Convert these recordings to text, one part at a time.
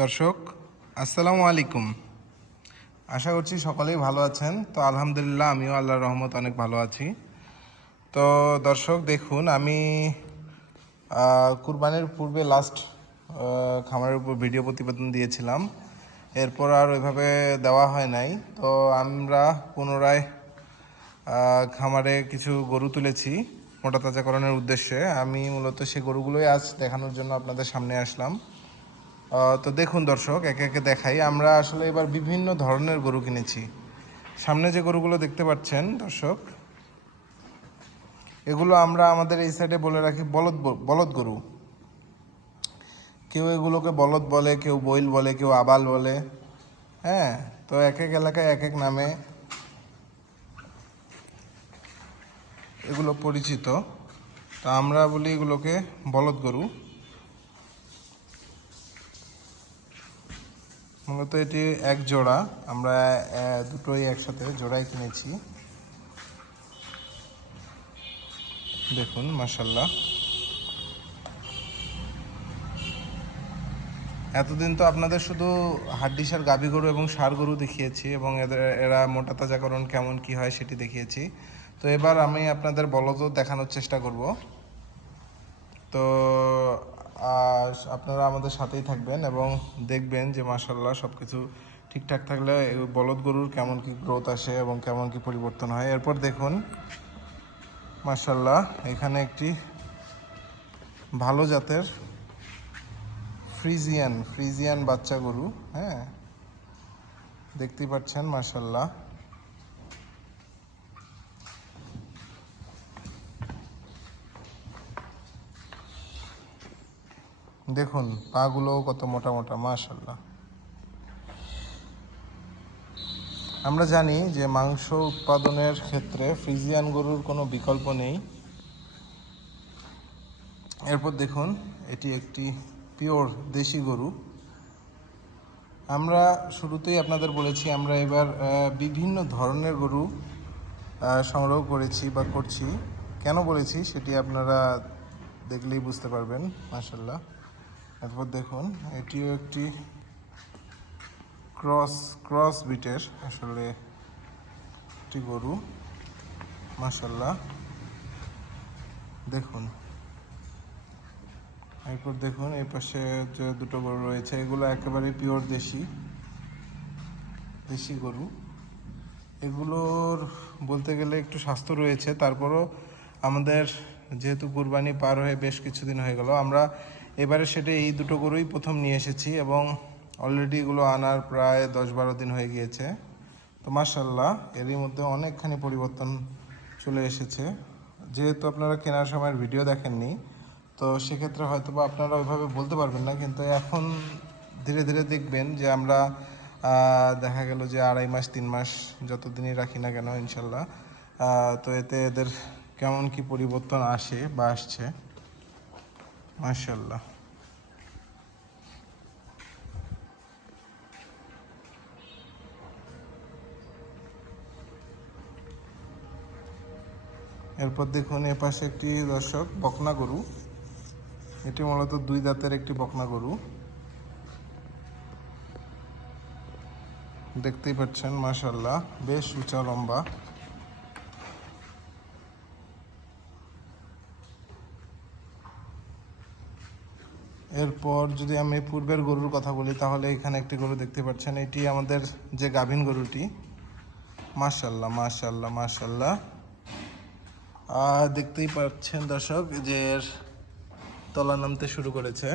দর্শক আসসালামু আলাইকুম। আশা করছি সকলেই ভালো আছেন। তো আলহামদুলিল্লাহ আমিও আল্লাহর রহমত অনেক ভালো আছি। তো দর্শক দেখুন, আমি কুরবানির পূর্বে লাস্ট খামারের উপর ভিডিও প্রতিবেদন দিয়েছিলাম, এরপর আর ওইভাবে দেওয়া হয় নাই। তো আমরা পুনরায় খামারে কিছু গরু তুলেছি মোটা তাজাকরণের উদ্দেশ্যে। আমি মূলত সেই গরুগুলোই আজ দেখানোর জন্য আপনাদের সামনে আসলাম। তো দেখুন দর্শক, একে একে দেখাই। আমরা আসলে এবার বিভিন্ন ধরনের গরু কিনেছি। সামনে যে গরুগুলো দেখতে পাচ্ছেন দর্শক, এগুলো আমরা আমাদের এই সাইডে বলে রাখি বলদ গরু। কেউ এগুলোকে বলদ বলে, কেউ বইল বলে, কেউ আবাল বলে। হ্যাঁ, তো এক এক এলাকায় এক এক নামে এগুলো পরিচিত। তো আমরা বলি এগুলোকে বলদ গরু। মূলত এটি এক জোড়া, আমরা দুটোই একসাথে জোড়াই কিনেছি। দেখুন মাশাল্লাহ। এতদিন তো আপনাদের শুধু হাড্ডিসার গাভী গরু এবং ষাঁড় গরু দেখিয়েছি, এবং এরা মোটা তাজাকরণ কেমন কি হয় সেটি দেখিয়েছি। তো এবার আমি আপনাদের বলদও দেখানোর চেষ্টা করব। তো আপনারা আমাদের সাথেই থাকবেন এবং দেখবেন যে মাশাল্লাহ সব কিছু ঠিকঠাক থাকলে এই বলদ গরুর কেমন কি গ্রোথ আসে এবং কেমন কি পরিবর্তন হয়। এরপর দেখুন মাশাল্লাহ, এখানে একটি ভালো জাতের ফ্রিজিয়ান বাচ্চা গরু। হ্যাঁ, দেখতেই পাচ্ছেন মাশাল্লাহ। দেখুন পাগুলোও কত মোটা মোটা মাশাল্লাহ। আমরা জানি যে মাংস উৎপাদনের ক্ষেত্রে ফ্রিজিয়ান গরুর কোনো বিকল্প নেই। এরপর দেখুন, এটি একটি পিওর দেশি গরু। আমরা শুরুতেই আপনাদের বলেছি আমরা এবার বিভিন্ন ধরনের গরু সংগ্রহ করেছি বা করছি। কেন বলেছি সেটি আপনারা দেখলেই বুঝতে পারবেন মাশাল্লাহ। এরপর দেখুন, এটিও একটি ক্রস বিটের আসলে একটি গরু মাশাল্লাহ। দেখুন, এরপর দেখুন এই পাশে যে দুটো গরু রয়েছে, এগুলো একেবারে পিওর দেশি গরু। এগুলোর বলতে গেলে একটু স্বাস্থ্য রয়েছে, তারপরও আমাদের যেহেতু কুরবানি পার হয়ে বেশ কিছুদিন হয়ে গেল, আমরা এবারে সেটা এই দুটো গরুই প্রথম নিয়ে এসেছি এবং অলরেডি এগুলো আনার প্রায় 10-12 দিন হয়ে গিয়েছে। তো মাশাল্লাহ এরই মধ্যে অনেকখানি পরিবর্তন চলে এসেছে। যেহেতু আপনারা কেনার সময়ের ভিডিও দেখেননি, তো সেক্ষেত্রে হয়তো বা আপনারা ওইভাবে বলতে পারবেন না, কিন্তু এখন ধীরে ধীরে দেখবেন যে আমরা দেখা গেল যে 2.5 মাস 3 মাস যতদিনই রাখি না কেন ইনশাল্লাহ, তো এতে এদের কেমন কি পরিবর্তন আসে বা আসছে মাশাল্লাহ। এরপর দেখুন এ পাশে একটি দর্শক বকনা গরু। এটি মূলত 2 দাঁতের একটি বকনা গরু। দেখতেই পাচ্ছেন মাশাল্লাহ, বেশ উঁচা লম্বা। এরপর যদি আমি পূর্বের গরুর কথা বলি, তাহলে এখানে একটি গরু দেখতে পাচ্ছেন। এটি আমাদের যে গাভীন গরুটি মাশাল্লাহ মাশাল্লাহ মাশাল্লাহ। দেখতেই পাচ্ছেন দর্শক যে এর তলা নামতে শুরু করেছে।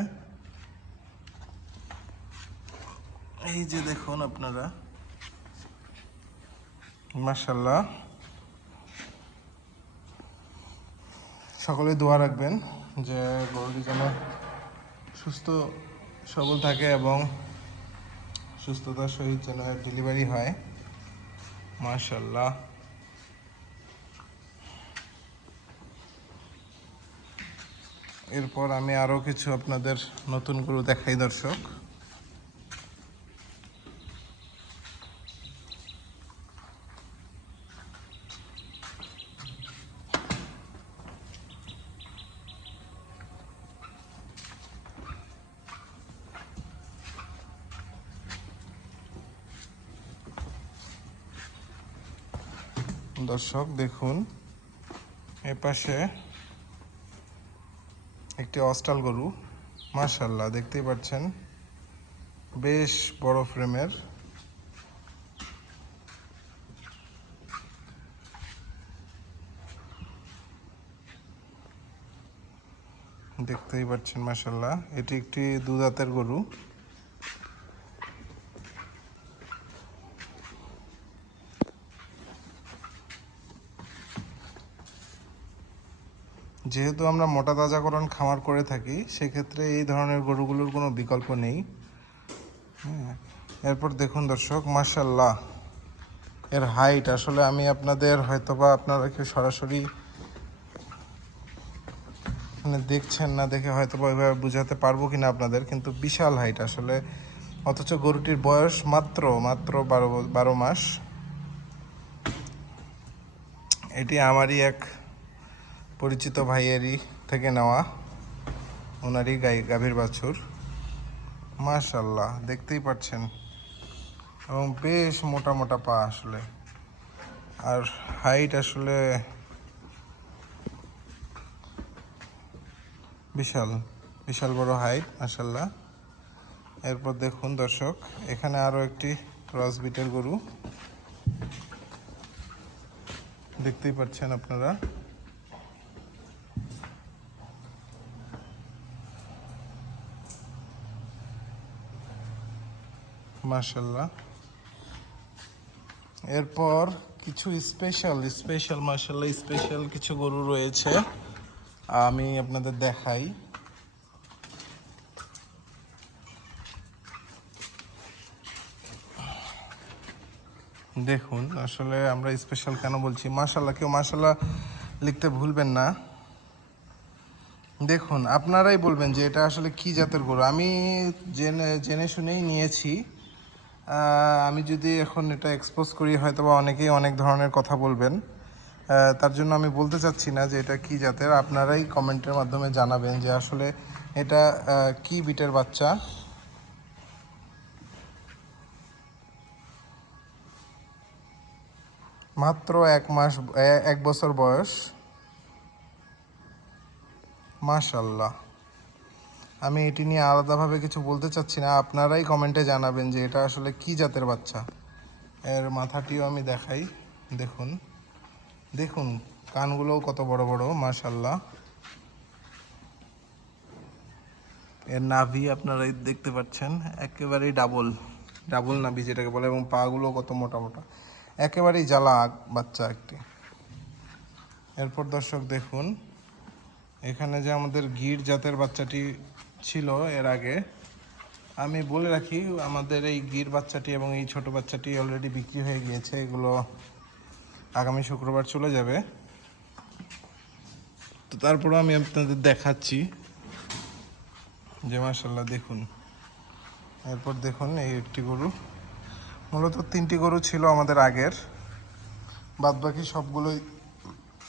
এই যে দেখুন আপনারা মাশাল্লাহ। সকলে দোয়া রাখবেন যে গরুটি যেন সুস্থ সবল থাকে এবং সুস্থতার সহিত যেন ডেলিভারি হয় মাশাল্লাহ। এরপর আমি আরও কিছু আপনাদের নতুন গরু দেখাই দর্শক। দর্শক দেখুন, এপাশে একটি অস্টাল গরু, মাশাআল্লাহ দেখতেই পাচ্ছেন, বেশ বড় ফ্রেমের। দেখতেই পাচ্ছেন মাশাআল্লাহ, এটি একটি দুধাতের গরু। যেহেতু আমরা মোটা তাজাকরণ খামার করে থাকি, সেক্ষেত্রে এই ধরনের গরুগুলোর কোনো বিকল্প নেই। এরপর দেখুন দর্শক, মাশাআল্লাহ এর হাইট আসলে আমি আপনাদের হয়তোবা আপনারা কেউ সরাসরি মানে দেখছেন না দেখে হয়তোবা ওইভাবে বোঝাতে পারবো কিনা আপনাদের, কিন্তু বিশাল হাইট আসলে। অথচ গরুটির বয়স মাত্র 12 মাস। এটি আমারই এক পরিচিত ভাইয়েরই থেকে নেওয়া, ওনারই গাভীর বাছুর। মাশাআল্লাহ দেখতেই পাচ্ছেন, এবং বেশ মোটা মোটা পা আসলে, আর হাইট আসলে বিশাল বিশাল বড় হাইট মাশাআল্লাহ। এরপর দেখুন দর্শক, এখানে আরও একটি ক্রস বিটের গরু দেখতেই পাচ্ছেন আপনারা। মাশাআল্লাহ। এরপর কিছু স্পেশাল মাশাআল্লাহ স্পেশাল কিছু গরু রয়েছে, আমি আপনাদের দেখাই। দেখুন আসলে আমরা স্পেশাল কেন বলছি, মাশাআল্লাহ কেউ মাশাআল্লাহ লিখতে ভুলবেন না। দেখুন আপনারাই বলবেন যে এটা আসলে কি জাতের গরু। আমি জেনে শুনেই নিয়েছি। আমি যদি এখন এটা এক্সপোজ করি হয়তো বা অনেকেই অনেক ধরনের কথা বলবেন, তার জন্য আমি বলতে চাচ্ছি না যে এটা কি জাতের। আপনারাই কমেন্টের মাধ্যমে জানাবেন যে আসলে এটা কি বিটের বাচ্চা। মাত্র 1 বছর বয়স, মাশাআল্লাহ। আমি এটি নিয়ে আলাদাভাবে কিছু বলতে চাচ্ছি না, আপনারাই কমেন্টে জানাবেন যে এটা আসলে কি জাতের বাচ্চা। এর মাথাটিও আমি দেখাই, দেখুন দেখুন কানগুলোও কত বড় বড় মাশাআল্লাহ। এর নাভি আপনারাই দেখতে পাচ্ছেন, একেবারেই ডাবল নাভি যেটাকে বলে, এবং পাগুলো কত মোটা মোটা, একেবারেই জ্বালা বাচ্চা একটি। এরপর দর্শক দেখুন, এখানে যে আমাদের গির জাতের বাচ্চাটি ছিল এর আগে, আমি বলে রাখি আমাদের এই গির বাচ্চাটি এবং এই ছোট বাচ্চাটি অলরেডি বিক্রি হয়ে গিয়েছে। এগুলো আগামী শুক্রবার চলে যাবে। তো তারপরেও আমি আপনাদের দেখাচ্ছি যে মাশাআল্লাহ দেখুন। এরপর দেখুন এই একটি গরু, মূলত 3টি গরু ছিল আমাদের আগের, বাদবাকি সবগুলোই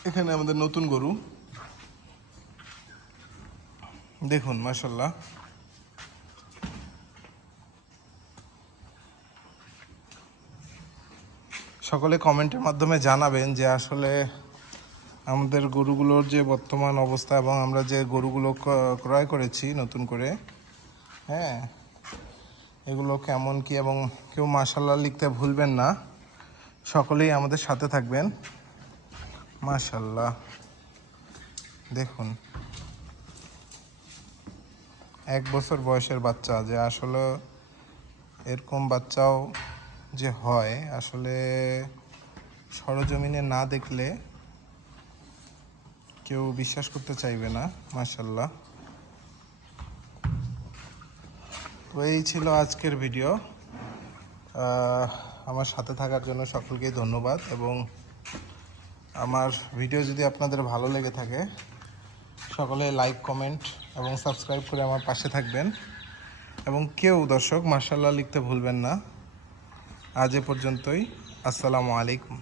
এখানে আমাদের নতুন গরু। দেখুন মাশাআল্লাহ। সকলে কমেন্টের মাধ্যমে জানাবেন যে আসলে আমাদের গরুগুলোর যে বর্তমান অবস্থা এবং আমরা যে গরুগুলো ক্রয় করেছি নতুন করে, হ্যাঁ, এগুলো কেমন কি, এবং কেউ মাশাআল্লাহ লিখতে ভুলবেন না। সকলেই আমাদের সাথে থাকবেন। মাশাআল্লাহ দেখুন, 1 বছর বয়সের বাচ্চা, যে আসলে এরকম বাচ্চাও যে হয় আসলে সরজমিনে না দেখলে কেউ বিশ্বাস করতে চাইবে না। মাশাআল্লাহ। তো এই ছিল আজকের ভিডিও। আমার সাথে থাকার জন্য সকলকেই ধন্যবাদ, এবং আমার ভিডিও যদি আপনাদের ভালো লেগে থাকে সকলে লাইক, কমেন্ট এবং সাবস্ক্রাইব করে আমার পাশে থাকবেন, এবং কেউ দর্শক মাশাআল্লাহ লিখতে ভুলবেন না। আজ এ পর্যন্তই। আসসালামু আলাইকুম।